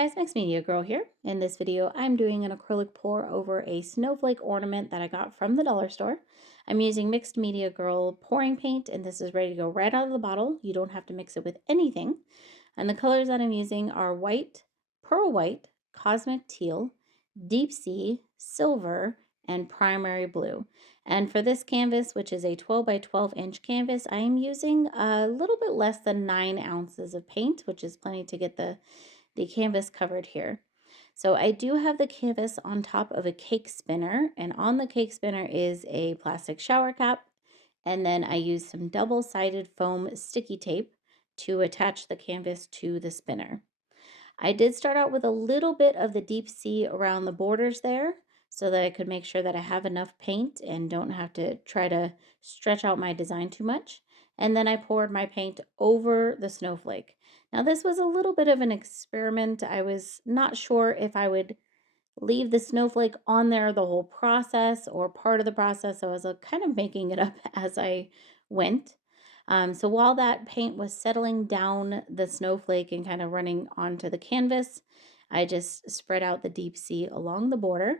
guys, Mixed Media Girl here. In this video, I'm doing an acrylic pour over a snowflake ornament that I got from the dollar store. I'm using Mixed Media Girl pouring paint, and this is ready to go right out of the bottle. You don't have to mix it with anything. And the colors that I'm using are white, pearl white, cosmic teal, deep sea, silver, and primary blue. And for this canvas, which is a 12 by 12 inch canvas, I am using a little bit less than 9 ounces of paint, which is plenty to get the canvas covered here. So I do have the canvas on top of a cake spinner, and on the cake spinner is a plastic shower cap. And then I use some double-sided foam sticky tape to attach the canvas to the spinner. I did start out with a little bit of the deep sea around the borders there so that I could make sure that I have enough paint and don't have to try to stretch out my design too much. And then I poured my paint over the snowflake. Now this was a little bit of an experiment. I was not sure if I would leave the snowflake on there the whole process or part of the process. So I was kind of making it up as I went. So while that paint was settling down the snowflake and kind of running onto the canvas, I just spread out the deep sea along the border.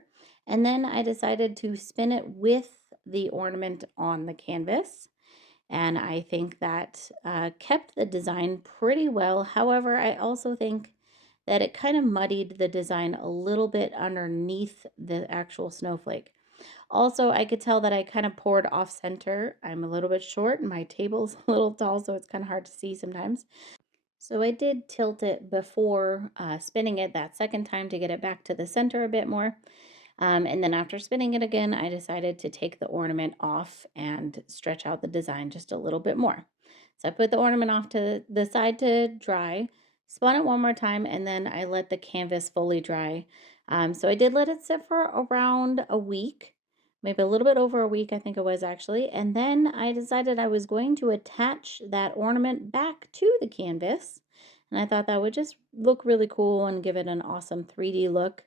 And then I decided to spin it with the ornament on the canvas. And I think that kept the design pretty well. However, I also think that it kind of muddied the design a little bit underneath the actual snowflake. Also, I could tell that I kind of poured off center. I'm a little bit short and my table's a little tall, so it's kind of hard to see sometimes. So I did tilt it before spinning it that second time to get it back to the center a bit more. And then after spinning it again, I decided to take the ornament off and stretch out the design just a little bit more. So I put the ornament off to the side to dry, spun it one more time, and then I let the canvas fully dry. So I did let it sit for around a week, maybe a little bit over a week, I think it was actually. And then I decided I was going to attach that ornament back to the canvas. And I thought that would just look really cool and give it an awesome 3D look.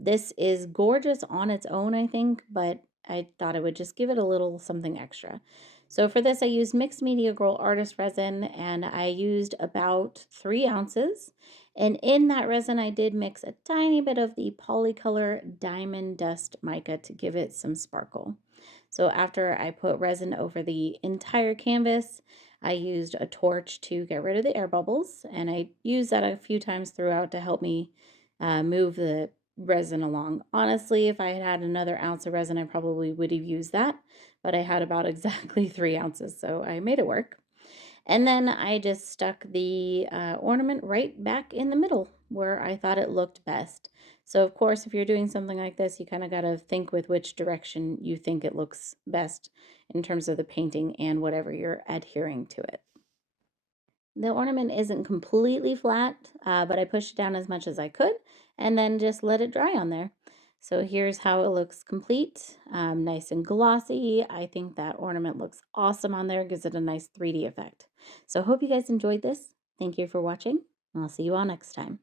This is gorgeous on its own, I think, but I thought it would just give it a little something extra. So for this, I used Mixed Media Girl Artist Resin, and I used about 3 ounces. And in that resin, I did mix a tiny bit of the Polycolor Diamond Dust Mica to give it some sparkle. So after I put resin over the entire canvas, I used a torch to get rid of the air bubbles, and I used that a few times throughout to help me move the resin along. Honestly, if I had had another ounce of resin, I probably would have used that, but I had about exactly 3 ounces, so I made it work. And then I just stuck the ornament right back in the middle where I thought it looked best. So of course, if you're doing something like this, you kind of got to think with which direction you think it looks best in terms of the painting and whatever you're adhering to it. The ornament isn't completely flat, but I pushed it down as much as I could and then just let it dry on there. So here's how it looks complete, nice and glossy. I think that ornament looks awesome on there, gives it a nice 3D effect. So hope you guys enjoyed this. Thank you for watching, and I'll see you all next time.